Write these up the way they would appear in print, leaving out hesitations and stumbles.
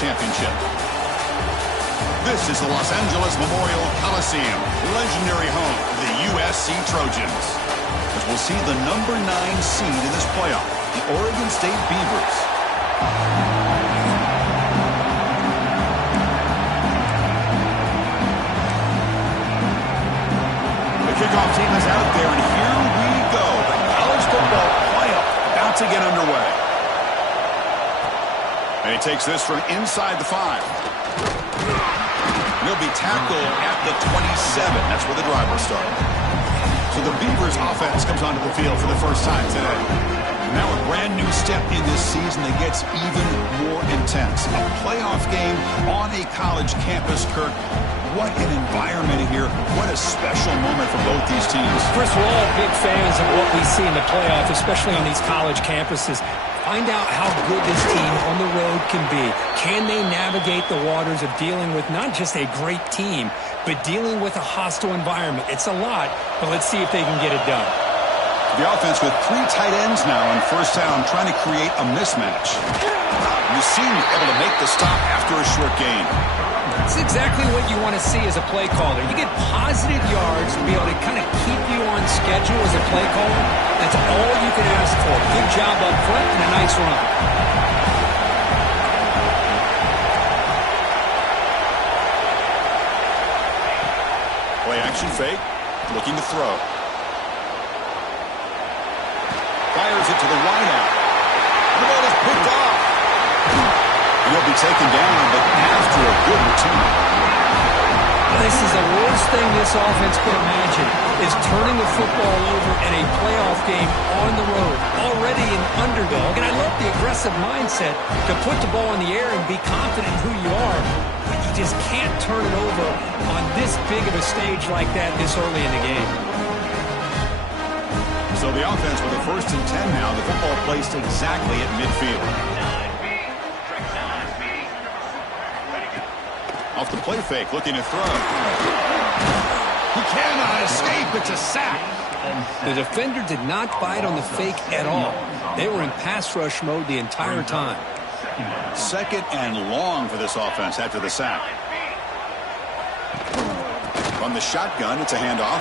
championship. This is the Los Angeles Memorial Coliseum, legendary home of the USC Trojans, as we'll see the number 9 seed in this playoff, the Oregon State Beavers. The kickoff team is out there, and here we go. The college football playoff about to get underway. And he takes this from inside the 5. He'll be tackled at the 27. That's where the drive will start. So the Beavers offense comes onto the field for the first time today. Now a brand new step in this season that gets even more intense. A playoff game on a college campus, Kirk. What an environment here. What a special moment for both these teams. First, we're all big fans of what we see in the playoff, especially on these college campuses. Find out how good this team on the road can be. Can they navigate the waters of dealing with not just a great team, but dealing with a hostile environment? It's a lot, but let's see if they can get it done. The offense with 3 tight ends now on first down, trying to create a mismatch. You seem able to make the stop after a short gain. It's exactly what you want to see as a play caller. You get positive yards to be able to kind of keep you on schedule as a play caller. That's all you can ask for. Good job up front and a nice run. Play action fake, looking to throw. Fires it to the wideout. The ball is picked off. He'll be taken down, but after a good return. This is the worst thing this offense could imagine, is turning the football over in a playoff game on the road. Already an underdog, and I love the aggressive mindset to put the ball in the air and be confident in who you are, but you just can't turn it over on this big of a stage like that this early in the game. So the offense with a 1st and 10 now, the football placed exactly at midfield. Off the play fake, looking to throw. He cannot escape. It's a sack. The defender did not bite on the fake at all. They were in pass rush mode the entire time. 2nd and long for this offense after the sack. From the shotgun, it's a handoff.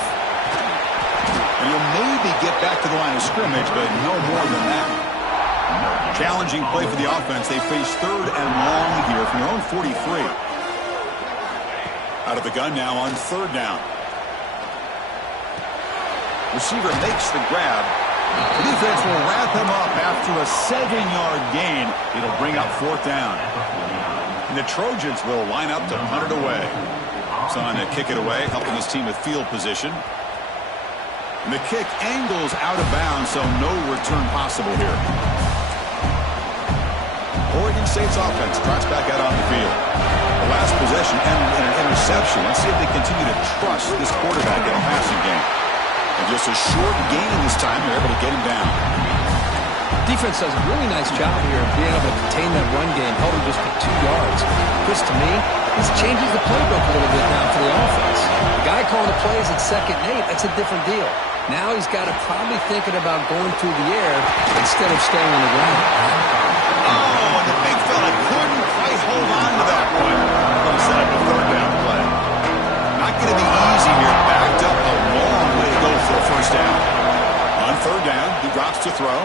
And he'll maybe get back to the line of scrimmage, but no more than that. Challenging play for the offense. They face 3rd and long here from their own 43. Out of the gun now on 3rd down. Receiver makes the grab. The defense will wrap him up after a 7-yard gain. It'll bring up 4th down. And the Trojans will line up to punt it away. Son to kick it away, helping his team with field position. And the kick angles out of bounds, so no return possible here. Oregon State's offense trots back out on the field. The last possession ended in an interception. Let's see if they continue to trust this quarterback in a passing game. And just a short gain this time, they're able to get him down. Defense does a really nice job here of being able to contain that run game, held him just for 2 yards. Chris, to me, this changes the playbook a little bit now for the offense. The guy calling the plays at 2nd and 8, that's a different deal. Now he's got to probably thinking about going through the air instead of staying on the ground. Oh, and the big fella couldn't quite hold on to that one. Going to set up a 3rd down play. Not going to be easy here. Backed up a long way to go for a 1st down. On 3rd down, he drops to throw.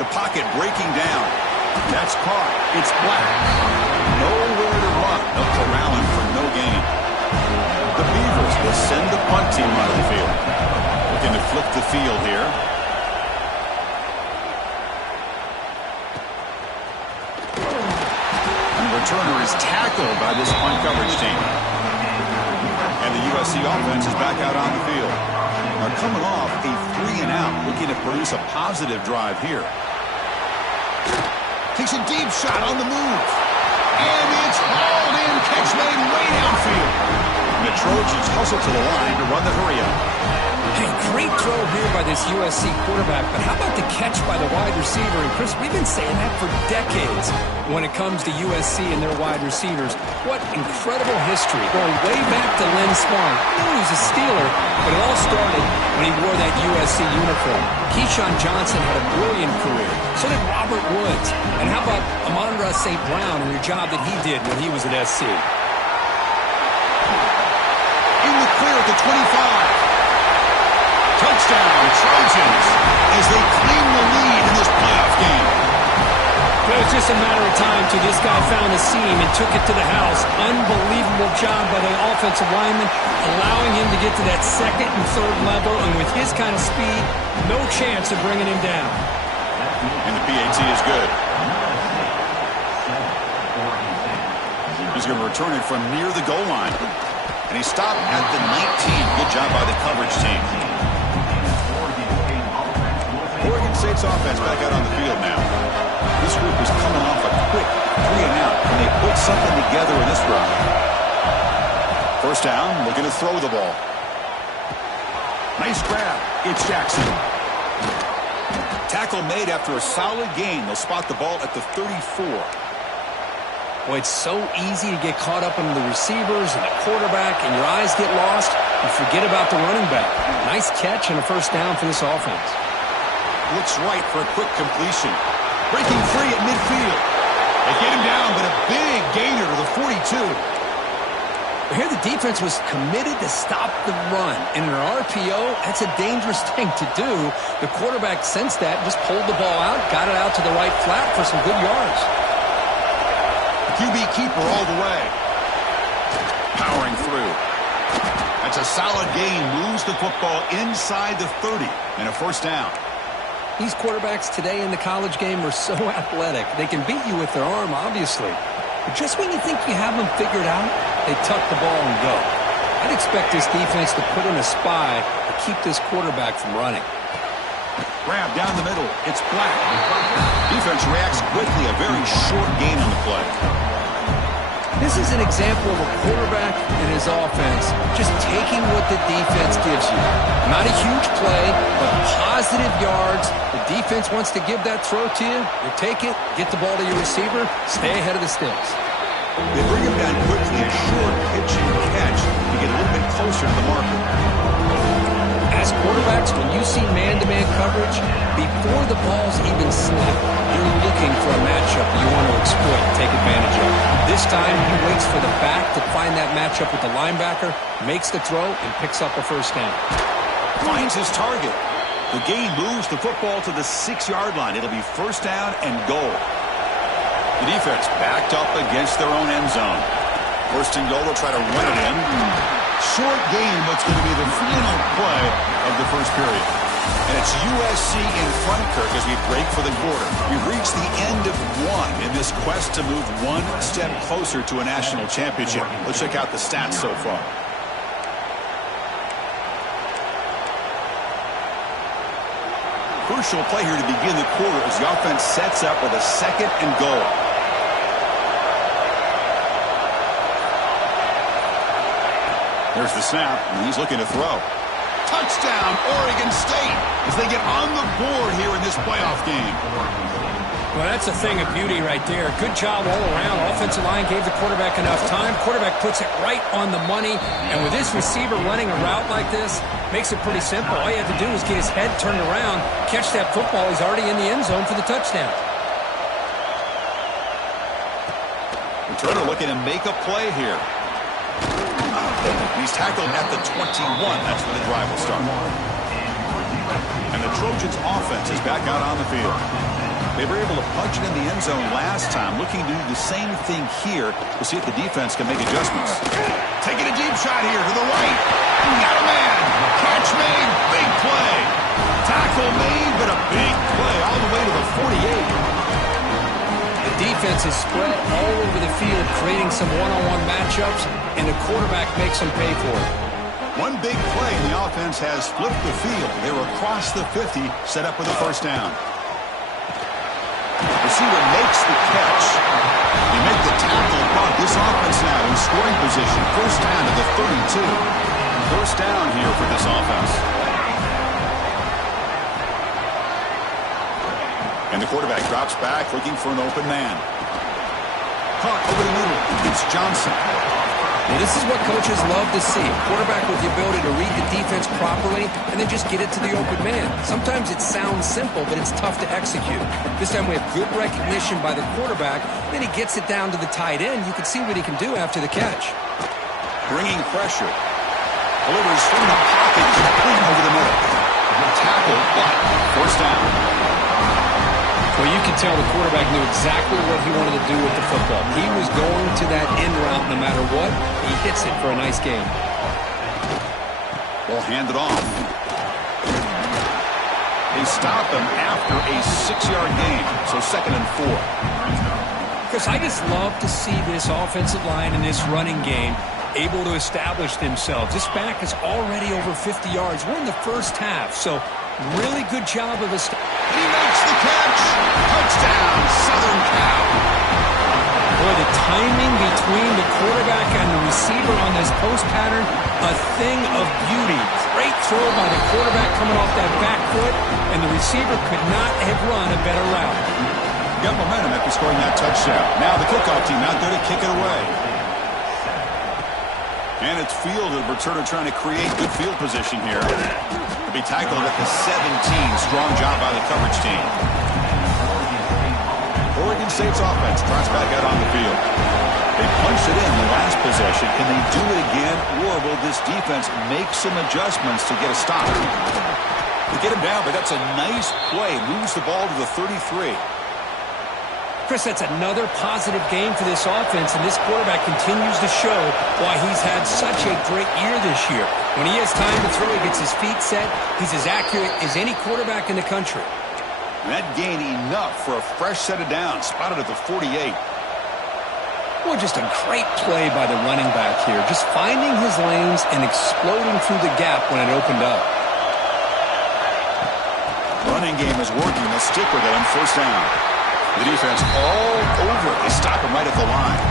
The pocket breaking down. That's caught. It's Black. Nowhere to run. They'll corral him for no gain. The Beavers will send the punt team onto the field. Looking to flip the field here. And the returner is tackled by this punt coverage team. And the USC offense is back out on the field. Are coming off a 3-and-out, looking to produce a positive drive here. Takes a deep shot on the move. And it's hauled in. Catch made way downfield. And the Trojans hustle to the line to run the hurry up. Hey, great throw here by this USC quarterback, but how about the catch by the wide receiver? And Chris, we've been saying that for decades when it comes to USC and their wide receivers. What incredible history, going way back to Lynn Swann. I knew he was a Steeler, but it all started when he wore that USC uniform. Keyshawn Johnson had a brilliant career. So did Robert Woods. And how about Amon-Ra St. Brown and the job that he did when he was at SC? In the clear at the 25. Touchdown, Trojans, as they claim the lead in this playoff game. It was just a matter of time till this guy found a seam and took it to the house. Unbelievable job by the offensive lineman, allowing him to get to that second and third level, and with his kind of speed, no chance of bringing him down. And the PAT is good. He's going to return it from near the goal line. And he stopped at the 19. Good job by the coverage team. Oregon State's offense back out on the field now. This group is coming off a quick 3-and-out, and they put something together in this run. First down, looking to throw the ball. Nice grab. It's Jackson. Tackle made after a solid gain. They'll spot the ball at the 34. Boy, it's so easy to get caught up in the receivers and the quarterback, and your eyes get lost. You forget about the running back. Nice catch and a first down for this offense. Looks right for a quick completion. Breaking free at midfield. They get him down, but a big gainer to the 42. Here the defense was committed to stop the run. In an RPO, that's a dangerous thing to do. The quarterback sensed that, just pulled the ball out, got it out to the right flat for some good yards. QB keeper all the way. Powering through. That's a solid gain. Moves the football inside the 30 and a first down. These quarterbacks today in the college game are so athletic. They can beat you with their arm, obviously. But just when you think you have them figured out, they tuck the ball and go. I'd expect this defense to put in a spy to keep this quarterback from running. Grab down the middle. It's Black. Defense reacts quickly. A very short gain on the play. This is an example of a quarterback and his offense just taking what the defense gives you. Not a huge play, but positive yards. The defense wants to give that throw to you. You take it, get the ball to your receiver, stay ahead of the sticks. They bring him down quickly, a short pitch and catch to get a little bit closer to the marker. As quarterbacks, when you see man-to-man coverage, before the ball's even snapped, you're looking for a matchup you want to exploit and take advantage of. This time, he waits for the back to find that matchup with the linebacker, makes the throw, and picks up a first down. Finds his target. The gain moves the football to the 6-yard line. It'll be first down and goal. The defense backed up against their own end zone. First and goal, they'll try to run it in. Short gain, what's going to be the final play of the first period. And it's USC in front, Kirk, as we break for the quarter. We've reached the end of one in this quest to move one step closer to a national championship. Let's check out the stats so far. Crucial play here to begin the quarter as the offense sets up with a second and goal. There's the snap, and he's looking to throw. Touchdown, Oregon State, as they get on the board here in this playoff game. Well, that's a thing of beauty right there. Good job all around. Offensive line gave the quarterback enough time. Quarterback puts it right on the money. And with this receiver running a route like this, makes it pretty simple. All you have to do is get his head turned around, catch that football. He's already in the end zone for the touchdown. Returner looking to make a play here. He's tackled at the 21. That's where the drive will start. And the Trojans' offense is back out on the field. They were able to punch it in the end zone last time, looking to do the same thing here to see if the defense can make adjustments. Taking a deep shot here to the right. Got a man. Catch made. Big play. Tackle made, but a big play all the way to the 48. The defense is spread all over the field, creating some one-on-one matchups, and the quarterback makes them pay for it. One big play, and the offense has flipped the field. They were across the 50, set up with a first down. Receiver makes the catch. They make the tackle, but this offense now in scoring position. First down to the 32. First down here for this offense. And the quarterback drops back looking for an open man. Caught over the middle. It's Johnson. Well, this is what coaches love to see. A quarterback with the ability to read the defense properly and then just get it to the open man. Sometimes it sounds simple, but it's tough to execute. This time we have good recognition by the quarterback. Then he gets it down to the tight end. You can see what he can do after the catch. Bringing pressure. Delivers from the pocket, complete over the middle. Tackle, but first down. Well, you can tell the quarterback knew exactly what he wanted to do with the football. He was going to that end route no matter what. He hits it for a nice gain. Ball handed off. They stop him after a 6-yard gain, so 2nd and 4. Chris, I just love to see this offensive line in this running game able to establish themselves. This back is already over 50 yards. We're in the first half, so really good job of the... He makes the catch. Touchdown, Southern Cal. Boy, the timing between the quarterback and the receiver on this post pattern, a thing of beauty. Great throw by the quarterback coming off that back foot, and the receiver could not have run a better route. Got momentum after scoring that touchdown. Now the kickoff team out there to kick it away. And it's fielded. Returner trying to create good field position here. To be tackled at the 17. Strong job by the coverage team. Oregon State's offense tries back out on the field. They punched it in the last possession. Can they do it again, or will this defense make some adjustments to get a stop? They get him down, but that's a nice play. Moves the ball to the 33. Chris, that's another positive game for this offense, and this quarterback continues to show why he's had such a great year this year. When he has time to throw, he gets his feet set. He's as accurate as any quarterback in the country. And that gained enough for a fresh set of downs, spotted at the 48. Boy, just a great play by the running back here, just finding his lanes and exploding through the gap when it opened up. Running game is working. They'll stick with it on first down. The defense all over it. They stop him right at the line.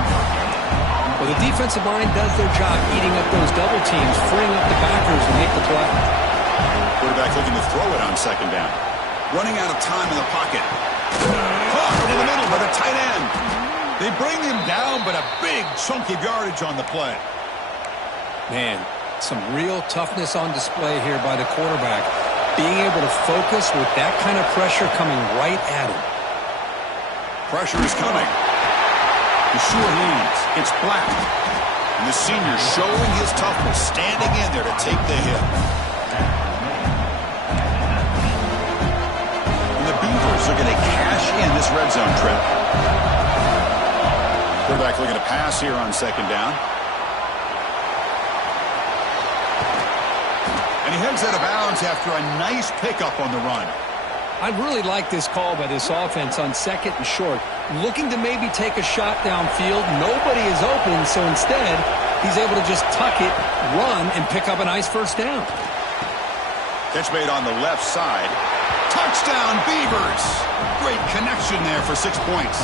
Well, the defensive line does their job eating up those double teams, freeing up the backers to make the play. Quarterback looking to throw it on second down. Running out of time in the pocket. Caught over the middle by the tight end. They bring him down, but a big chunk of yardage on the play. Man, some real toughness on display here by the quarterback. Being able to focus with that kind of pressure coming right at him. Pressure is coming. The sure hands. It's Black. And the senior showing his toughness, standing in there to take the hit. And the Beavers are going to cash in this red zone trip. Quarterback looking to pass here on second down. And he heads out of bounds after a nice pickup on the run. I really like this call by this offense on second and short. Looking to maybe take a shot downfield. Nobody is open, so instead, he's able to just tuck it, run, and pick up a nice first down. Catch made on the left side. Touchdown, Beavers! Great connection there for 6 points.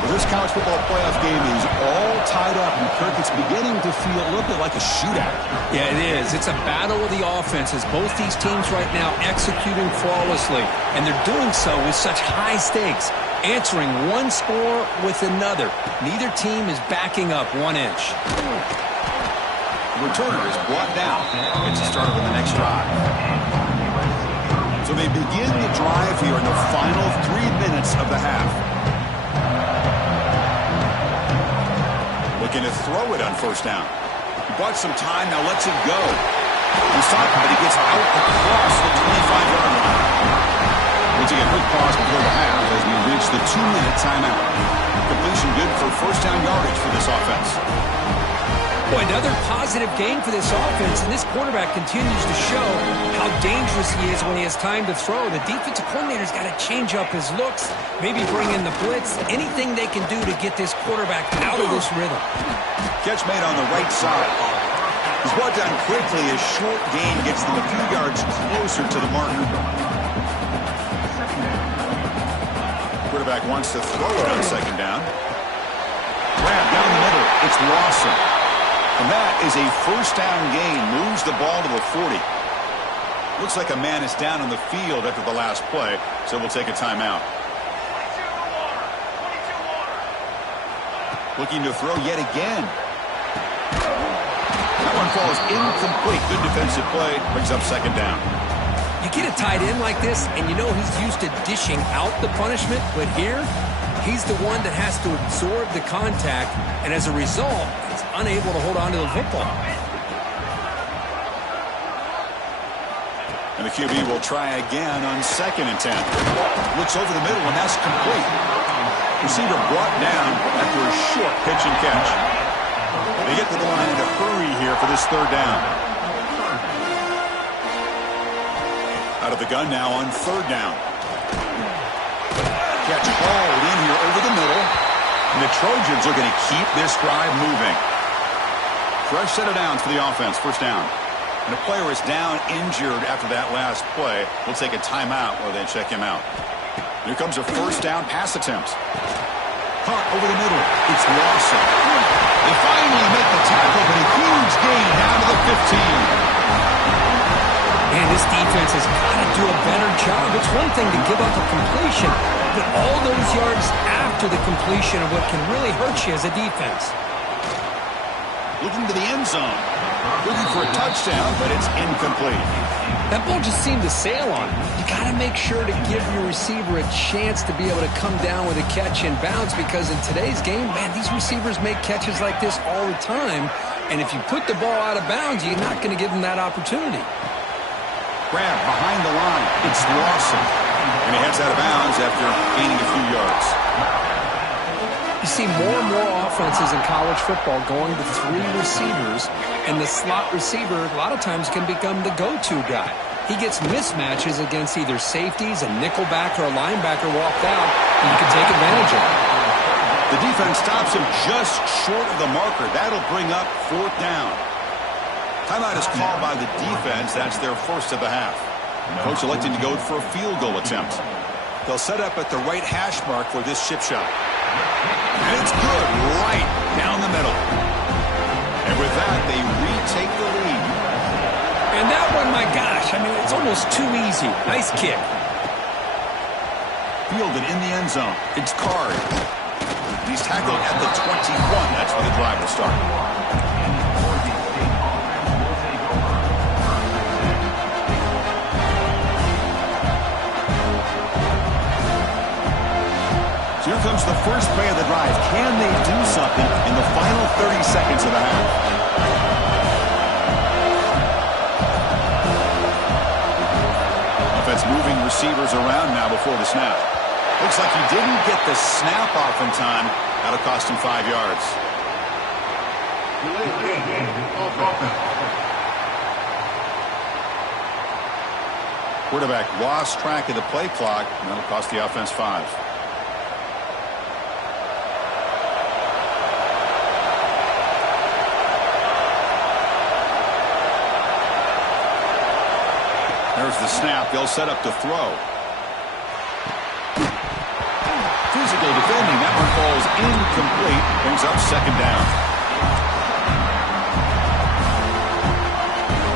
Well, this college football playoff game is all tied up, and Kirk, it's beginning to feel a little bit like a shootout. Yeah, it is. It's a battle of the offenses. Both these teams right now executing flawlessly, and they're doing so with such high stakes, answering one score with another. Neither team is backing up 1 inch. The returner is brought down. Gets it started with the next drive. So they begin the drive here in the final 3 minutes of the half. Looking to throw it on first down. He bought some time, now lets it go. He's stopped, but he gets out across the 25-yard line. We'll take a quick pause before the half as we reach the 2-minute timeout. Completion good for first down yardage for this offense. Boy, another positive game for this offense, and this quarterback continues to show how dangerous he is when he has time to throw. The defensive coordinator's got to change up his looks, maybe bring in the blitz, anything they can do to get this quarterback out of this rhythm. Catch made on the right side. He's brought down quickly as short gain gets them a few yards closer to the marker. Quarterback wants to throw it on second down. Grab down the middle. It's Lawson. And that is a first down gain. Moves the ball to the 40. Looks like a man is down on the field after the last play, so we'll take a timeout. Looking to throw yet again. That one falls incomplete. Good defensive play. Brings up second down. You get a tight end like this, and you know he's used to dishing out the punishment, but here, he's the one that has to absorb the contact, and as a result, he's unable to hold on to the football. And the QB will try again on 2nd and 10. Looks over the middle, and that's complete. Receiver brought down after a short pitch and catch. They get to the line in a hurry here for this 3rd down. Out of the gun now on 3rd down. Catch hauled in here over the middle. And the Trojans are going to keep this drive moving. Fresh set of downs for the offense. 1st down. And a player is down injured after that last play. We'll take a timeout while they check him out. Here comes a 1st down pass attempt. Caught over the middle. It's Lawson. They finally make the tackle, but a huge gain down to the 15. Man, this defense has got to do a better job. It's one thing to give up a completion, but all those yards after the completion are what can really hurt you as a defense. Looking to the end zone. Looking for a touchdown, but it's incomplete. That ball just seemed to sail on him. You got to make sure to give your receiver a chance to be able to come down with a catch and bounce, because in today's game, man, these receivers make catches like this all the time, and if you put the ball out of bounds, you're not going to give them that opportunity. Grab behind the line. It's Lawson. And he heads out of bounds after gaining a few yards. You see more and more offenses in college football going to 3 receivers, and the slot receiver a lot of times can become the go-to guy. He gets mismatches against either safeties, a nickelback, or a linebacker walked out, and you can take advantage of it. The defense stops him just short of the marker. That'll bring up 4th down. Timeout is called by the defense. That's their 1st of the half. Coach electing to go for a field goal attempt. They'll set up at the right hash mark for this chip shot. And it's good, right down the middle. And with that, they retake the lead. And that one, my gosh, I mean, it's almost too easy. Nice kick. Fielded in the end zone. It's Card. He's tackled at the 21. That's where the drive will start. Here comes the first play of the drive. Can they do something in the final 30 seconds of the half? Offense moving receivers around now before the snap. Looks like he didn't get the snap off in time. That'll cost him 5 yards. Quarterback lost track of the play clock, and that'll cost the offense 5. There's the snap. They'll set up to throw. Physical defending. That one falls incomplete. Brings up 2nd down.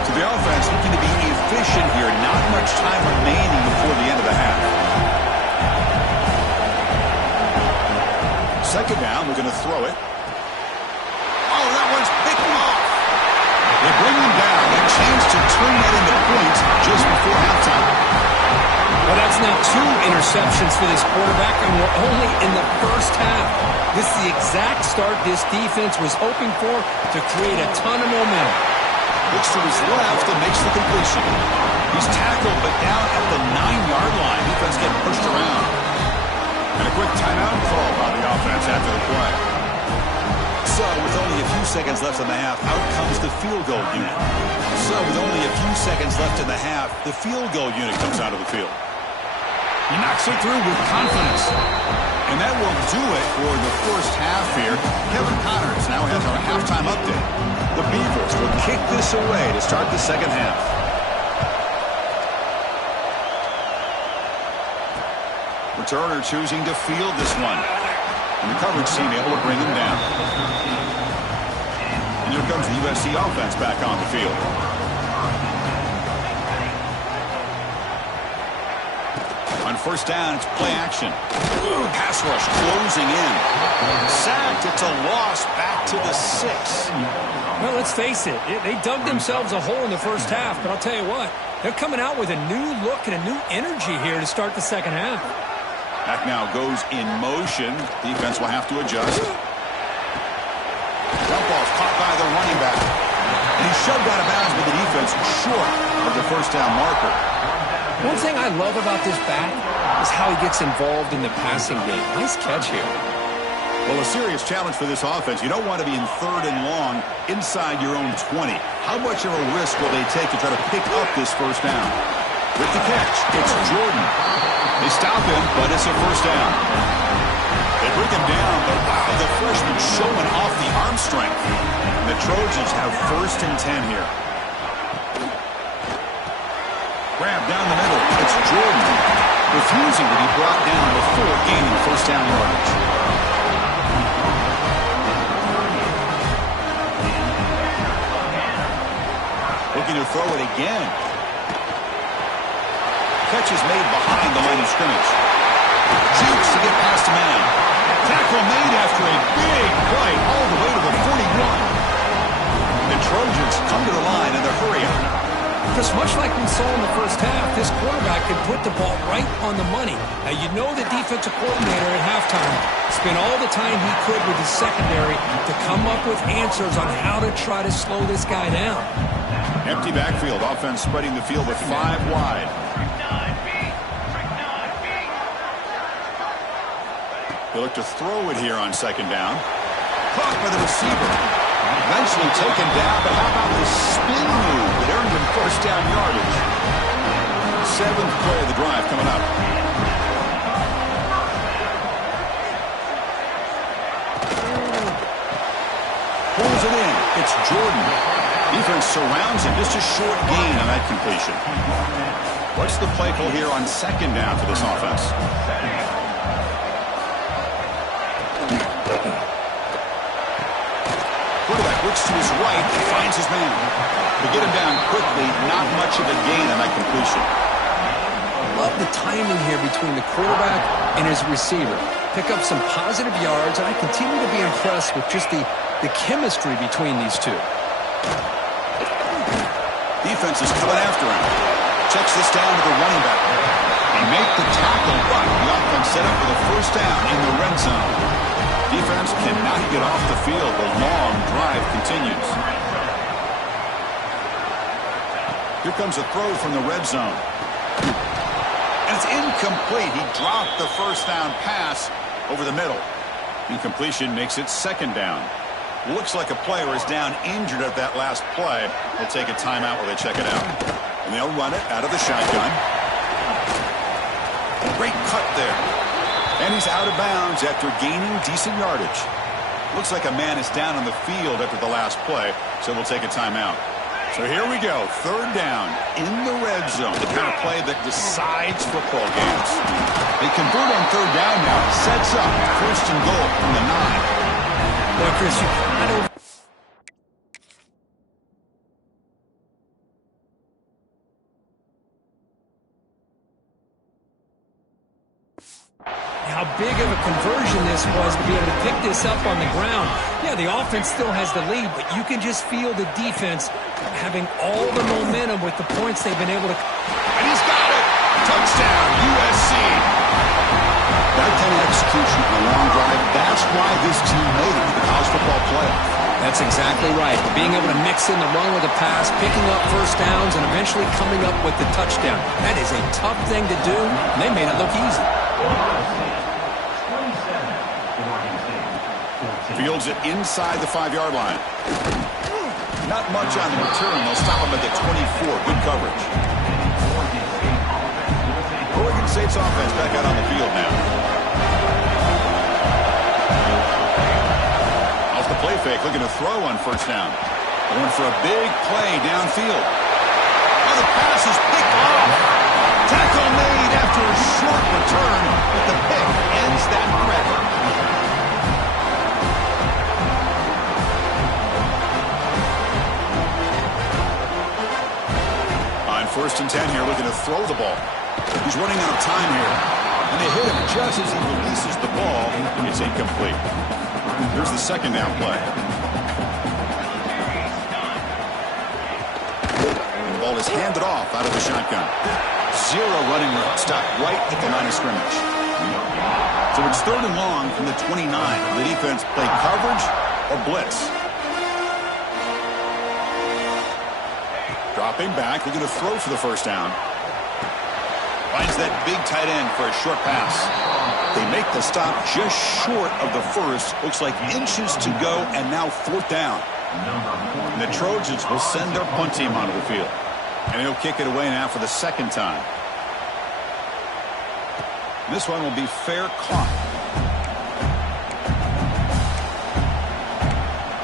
So the offense looking to be efficient here. Not much time remaining before the end of the half. 2nd down. We're going to throw it. Oh, that one's picked off. They bring him down. A chance to turn that into points just before halftime. Well, that's now 2 interceptions for this quarterback, and we're only in the 1st half. This is the exact start this defense was hoping for to create a ton of momentum. Looks to his left and makes the completion. He's tackled, but down at the 9-yard line. Defense getting pushed around. And a quick timeout call by the offense after the play. So, with only a few seconds left in the half, out comes the field goal unit. So, with only a few seconds left in the half, the field goal unit comes out of the field. He knocks it through with confidence. And that will do it for the first half here. Kevin Connors now has our halftime update. The Beavers will kick this away to start the 2nd half. Returner choosing to field this one. And the coverage team able to bring him down. And here comes the USC offense back on the field. first down. It's play action. Pass rush closing in. Sacked. It's a loss back to the 6. Well, let's face it. They dug themselves a hole in the first half, but I'll tell you what. They're coming out with a new look and a new energy here to start the second half. Back now goes in motion. Defense will have to adjust. Jump ball's caught by the running back. And he's shoved out of bounds with the defense short of the first down marker. One thing I love about this back is how he gets involved in the passing game. Nice catch here. Well, a serious challenge for this offense. You don't want to be in 3rd and long inside your own 20. How much of a risk will they take to try to pick up this first down? With the catch, it's Jordan. They stop him, but it's a first down. They bring him down, but wow, the freshman showing off the arm strength. And the Trojans have 1st and 10 here. Grab down the middle. It's Jordan, refusing to be brought down before gaining first down yardage. Looking to throw it again. Catch is made behind the line of scrimmage. Jukes to get past a man. Tackle made after a big play all the way to the 41. The Trojans come to the line in the hurry up. Just much like we saw in the first half, this quarterback can put the ball right on the money. Now, you know the defensive coordinator at halftime spent all the time he could with his secondary to come up with answers on how to try to slow this guy down. Empty backfield. Offense spreading the field with 5 wide. They look to throw it here on second down. Caught by the receiver. Eventually taken down, but how about the spin move that earned him first down yardage? 7th play of the drive coming up. Pulls it in. It's Jordan. Defense surrounds him. Just a short gain on that completion. What's the play call here on second down for this offense? Quarterback looks to his right and finds his man. To get him down quickly, not much of a gain on that completion. Love the timing here between the quarterback and his receiver. Pick up some positive yards, and I continue to be impressed with just the chemistry between these two. Defense is coming after him. Checks this down to the running back. They make the tackle, but the offense set up for the first down in the red zone. Defense cannot get off the field. The long drive continues. Here comes a throw from the red zone. And it's incomplete. He dropped the first down pass over the middle. Incompletion makes it second down. Looks like a player is down injured at that last play. They'll take a timeout while they check it out. And they'll run it out of the shotgun. Great cut there. And he's out of bounds after gaining decent yardage. Looks like a man is down on the field after the last play, so we'll take a timeout. So here we go, third down in the red zone, the kind of play that decides football games. They convert on third down now, sets up first and goal from the 9. Boy, Chris, I don't... How big of a conversion this was to be able to pick this up on the ground. Yeah, the offense still has the lead, but you can just feel the defense having all the momentum with the points they've been able to... And he's got it! Touchdown, USC! That kind of execution on a long drive, that's why this team made it to the college football playoff. That's exactly right. Being able to mix in the run with the pass, picking up first downs, and eventually coming up with the touchdown. That is a tough thing to do, and they made it look easy. Fields it inside the 5-yard line. Not much on the return. They'll stop him at the 24. Good coverage. Oregon State's offense back out on the field now. Off the play fake, looking to throw on first down. Going for a big play downfield. Oh, the pass is picked off. Tackle made after a short return, but the pick ends that threat. On 1st and 10 here, looking to throw the ball. He's running out of time here. And they hit him just as he releases the ball. It's incomplete. Here's the second down play. And the ball is handed off out of the shotgun. Zero running room. Stopped right at the line of scrimmage. So it's 3rd and long from the 29. The defense play coverage or blitz. Dropping back, looking to throw for the first down. Finds that big tight end for a short pass. They make the stop just short of the first. Looks like inches to go, and now 4th down. And the Trojans will send their punt team onto the field. And he'll kick it away now for the second time. And this one will be fair caught.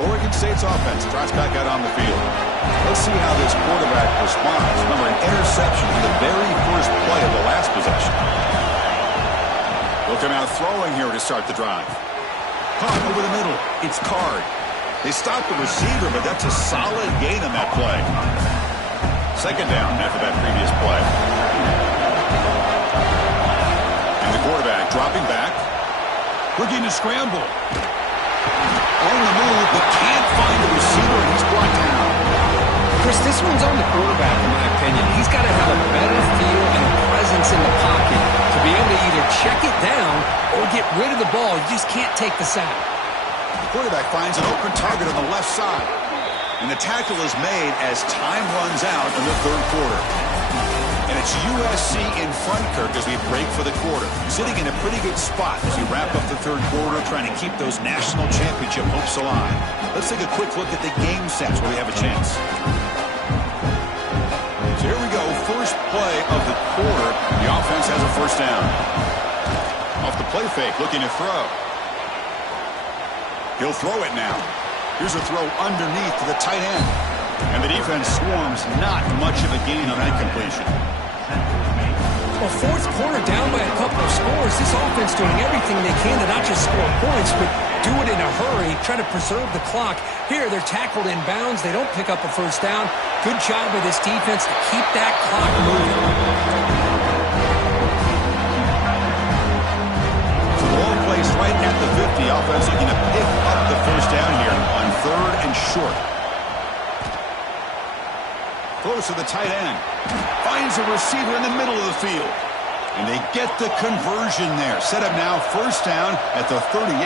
Oregon State's offense drops back out on the field. Let's see how this quarterback responds. Remember, an interception on the very first play of the last possession. They'll come out throwing here to start the drive. Caught over the middle. It's Card. They stop the receiver, but that's a solid gain on that play. Second down after that previous play. And the quarterback dropping back. Looking to scramble. On the move, but can't find the receiver, and he's brought down. Chris, this one's on the quarterback, in my opinion. He's got to have a better feel and a presence in the pocket to be able to either check it down or get rid of the ball. You just can't take the sack. The quarterback finds an open target on the left side. And the tackle is made as time runs out in the 3rd quarter. And it's USC in front, Kirk, as we break for the quarter. Sitting in a pretty good spot as we wrap up the 3rd quarter, trying to keep those national championship hopes alive. Let's take a quick look at the game sets where we have a chance. So here we go, first play of the quarter. The offense has a first down. Off the play fake, looking to throw. He'll throw it now. Here's a throw underneath to the tight end. And the defense swarms, not much of a gain on that completion. Well, 4th quarter down by a couple of scores. This offense doing everything they can to not just score points, but do it in a hurry, try to preserve the clock. Here, they're tackled in bounds. They don't pick up a first down. Good job by this defense to keep that clock moving. So the ball placed right at the 50. Offense looking to pick up the first down here on 3rd and short. Close to the tight end. Finds a receiver in the middle of the field. And they get the conversion there. Set up now first down at the 38.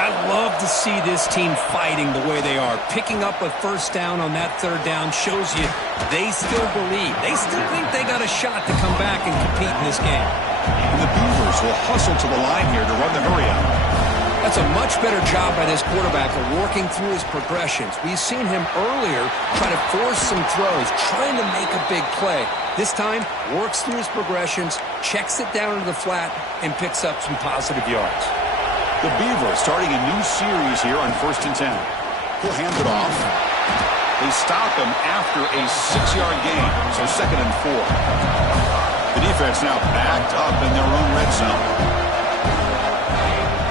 I love to see this team fighting the way they are. Picking up a first down on that 3rd down shows you they still believe. They still think they got a shot to come back and compete in this game. And the Beavers will hustle to the line here to run the hurry up. That's a much better job by this quarterback of working through his progressions. We've seen him earlier try to force some throws, trying to make a big play. This time, works through his progressions, checks it down to the flat, and picks up some positive yards. The Beavers starting a new series here on 1st and 10. He'll hand it off. They stop him after a 6-yard gain, so 2nd and 4. The defense now backed up in their own red zone.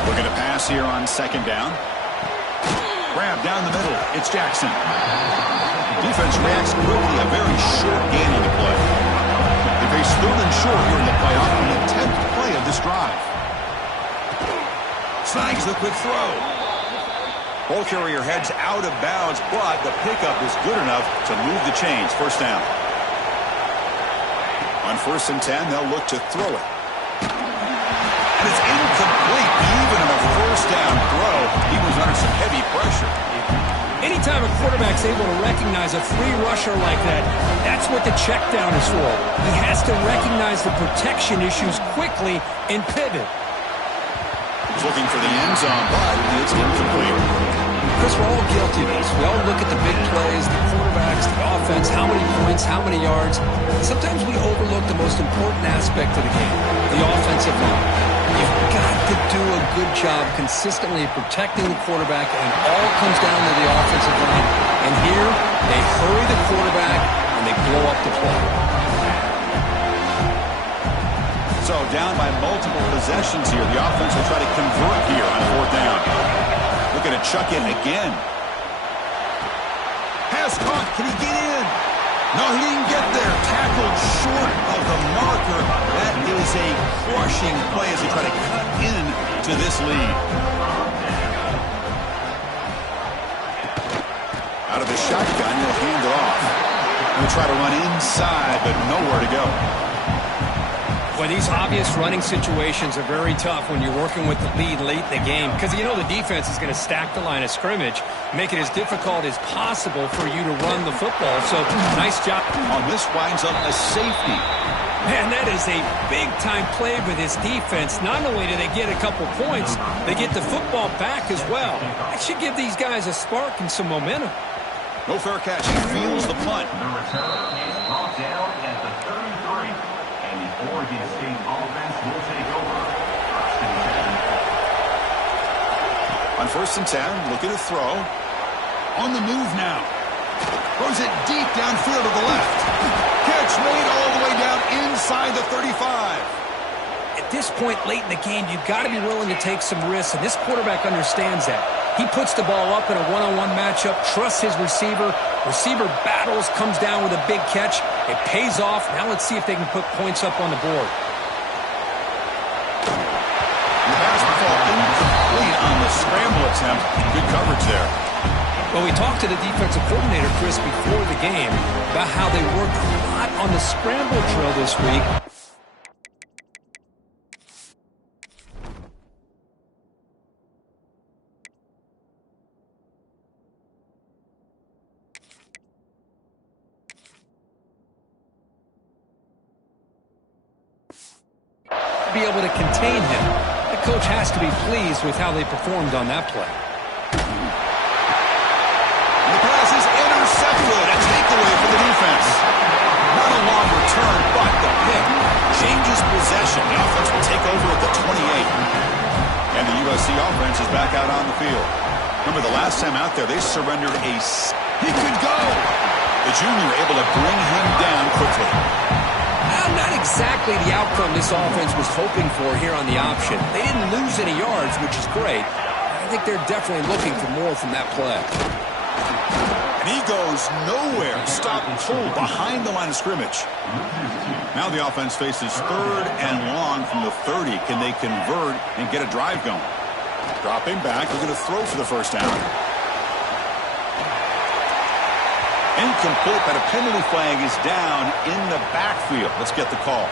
Looking to pass here on 2nd down. Grab down the middle. It's Jackson. Defense reacts quickly. A very short gain on the play. They face 3rd and short here in the playoff on the 10th play of this drive. Snags the quick throw. Ball carrier heads out of bounds, but the pickup is good enough to move the chains. First down. On 1st and 10, they'll look to throw it. And it's incomplete. Even on a first down throw, he was under some heavy pressure. Anytime a quarterback's able to recognize a free rusher like that, that's what the check down is for. He has to recognize the protection issues quickly and pivot. He's looking for the end zone, but it's incomplete. Chris, we're all guilty of this. We all look at the big plays, the quarterbacks, the offense, how many points, how many yards. Sometimes we overlook the most important aspect of the game, the offensive line. You've got to do a good job consistently protecting the quarterback, and it all comes down to the offensive line. And here, they hurry the quarterback, and they blow up the play. So down by multiple possessions here. The offense will try to convert here on 4th down. Looking to chuck it again. Pass caught. Can he get in? No, he didn't get there. Tackled short of the marker. That is a crushing play as they try to cut into this lead. Out of the shotgun, he'll hand it off. He'll try to run inside, but nowhere to go. Well, these obvious running situations are very tough when you're working with the lead late in the game because you know the defense is going to stack the line of scrimmage, make it as difficult as possible for you to run the football. So, nice job. On this winds up a safety. Man, that is a big-time play with his defense. Not only do they get a couple points, they get the football back as well. That should give these guys a spark and some momentum. No fair catch. He feels the punt. The return is brought down at the 33. And the Oregon State offense will take over. First and 10. On 1st and 10, looking to throw. On the move now. Throws it deep downfield to the left. Catch made all the way down inside the 35. At this point late in the game, you've got to be willing to take some risks, and this quarterback understands that. He puts the ball up in a one-on-one matchup, trusts his receiver. Receiver battles, comes down with a big catch. It pays off. Now let's see if they can put points up on the board. The pass ball incomplete on the scramble attempt. Good coverage there. Well, we talked to the defensive coordinator, Chris, before the game about how they worked a lot on the scramble drill this week. Be able to contain him. The coach has to be pleased with how they performed on that play. The pass is intercepted. A takeaway for the defense. Not a long return, but the pick changes possession. The offense will take over at the 28. And the USC offense is back out on the field. Remember, the last time out there, they surrendered a... He could go! The junior able to bring him down quickly. Not exactly the outcome this offense was hoping for here on the option. They didn't lose any yards, which is great. I think they're definitely looking for more from that play. And he goes nowhere. Stop and pull behind the line of scrimmage. Now the offense faces 3rd and long from the 30. Can they convert and get a drive going? Dropping back. They're going to throw for the first down. Incomplete, but a penalty flag is down in the backfield. Let's get the call.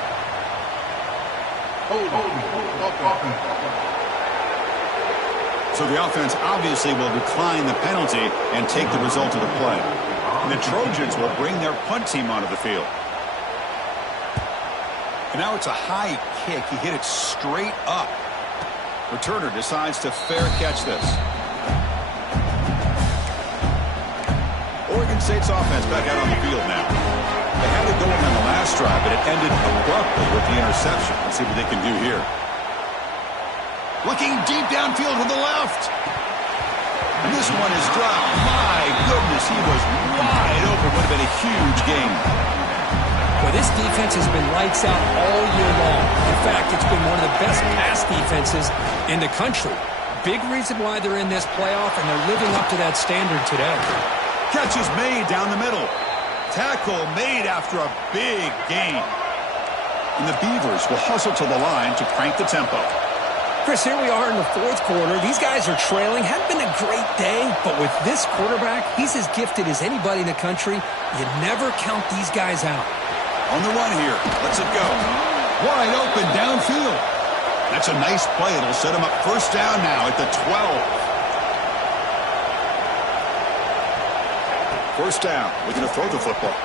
So the offense obviously will decline the penalty and take the result of the play. And the Trojans will bring their punt team onto the field. And now it's a high kick. He hit it straight up. Returner decides to fair catch this. Oregon State's offense back out on the field now. They had it going on the last drive, but it ended abruptly with the interception. Let's see what they can do here. Looking deep downfield to the left. And this one is dropped. My goodness, he was wide open. Would have been a huge game. Well, this defense has been lights out all year long. In fact, it's been one of the best pass defenses in the country. Big reason why they're in this playoff, and they're living up to that standard today. Catch is made down the middle. Tackle made after a big gain. And the Beavers will hustle to the line to crank the tempo. Chris, here we are in the 4th quarter. These guys are trailing. Hadn't been a great day, but with this quarterback, he's as gifted as anybody in the country. You never count these guys out. On the run here. Let's it go. Wide open downfield. That's a nice play. It'll set him up first down now at the 12. First down. Looking to throw the football.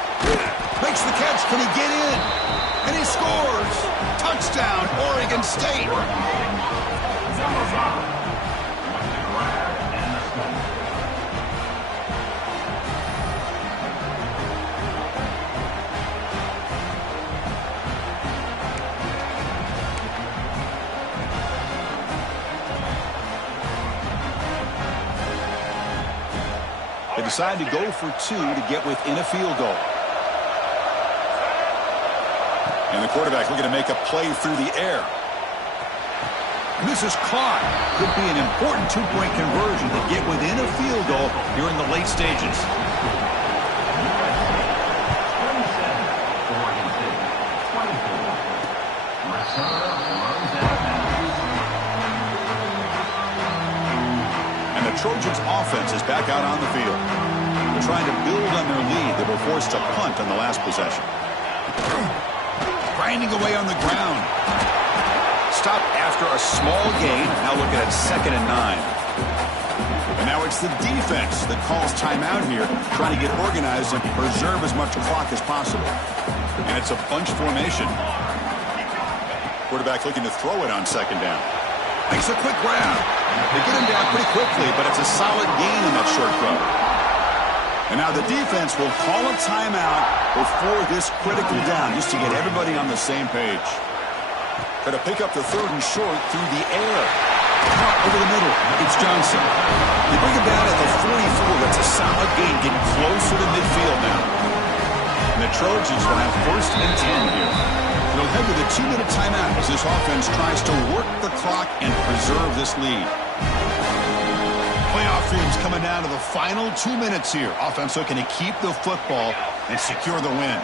Makes the catch. Can he get in? And he scores. Touchdown, Oregon State. They decide to go for 2 to get within a field goal. And the quarterback looking to make a play through the air. And this is caught. Could be an important 2-point conversion to get within a field goal here in the late stages. offense is back out on the field. They're trying to build on their lead. They were forced to punt on the last possession. Grinding away on the ground. Stopped after a small gain. Now looking at 2nd and 9. And now it's the defense that calls timeout here, trying to get organized and preserve as much clock as possible. And it's a bunch formation. Quarterback looking to throw it on 2nd down. Makes a quick grab. They get him down pretty quickly, but it's a solid gain in that short throw. And now the defense will call a timeout before this critical down, just to get everybody on the same page. Try to pick up the 3rd and short through the air. Caught over the middle. It's Johnson. They bring him down at the 44. That's a solid gain, getting closer to midfield now. And the Trojans will have 1st and 10 here. They'll head to the 2-minute timeout as this offense tries to work the clock and preserve this lead. Playoff dreams coming down to the final 2 minutes here. Offense looking to keep the football and secure the win.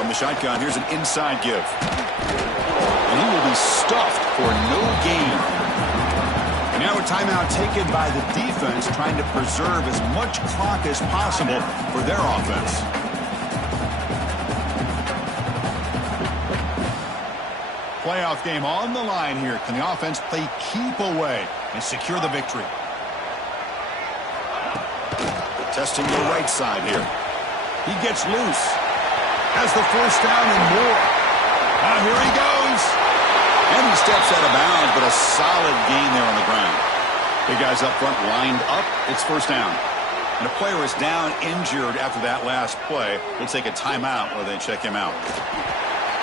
From the shotgun, here's an inside give. And he will be stuffed for no gain. And now a timeout taken by the defense, trying to preserve as much clock as possible for their offense. Playoff game on the line here. Can the offense play keep away and secure the victory? Testing the right side here. He gets loose. Has the 1st down and more. Now here he goes. And he steps out of bounds, but a solid gain there on the ground. Big guys up front lined up. It's 1st down. And a player is down injured after that last play. We'll take a timeout while they check him out.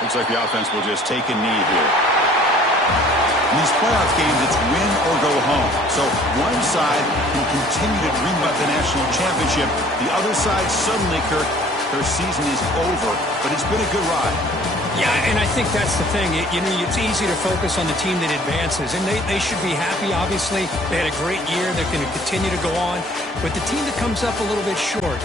Looks like the offense will just take a knee here. In these playoff games, it's win or go home. So one side can continue to dream about the national championship. The other side suddenly, Kirk, their season is over, but it's been a good ride. Yeah, and I think that's the thing. It's easy to focus on the team that advances, and they should be happy, obviously. They had a great year. They're going to continue to go on. But the team that comes up a little bit short,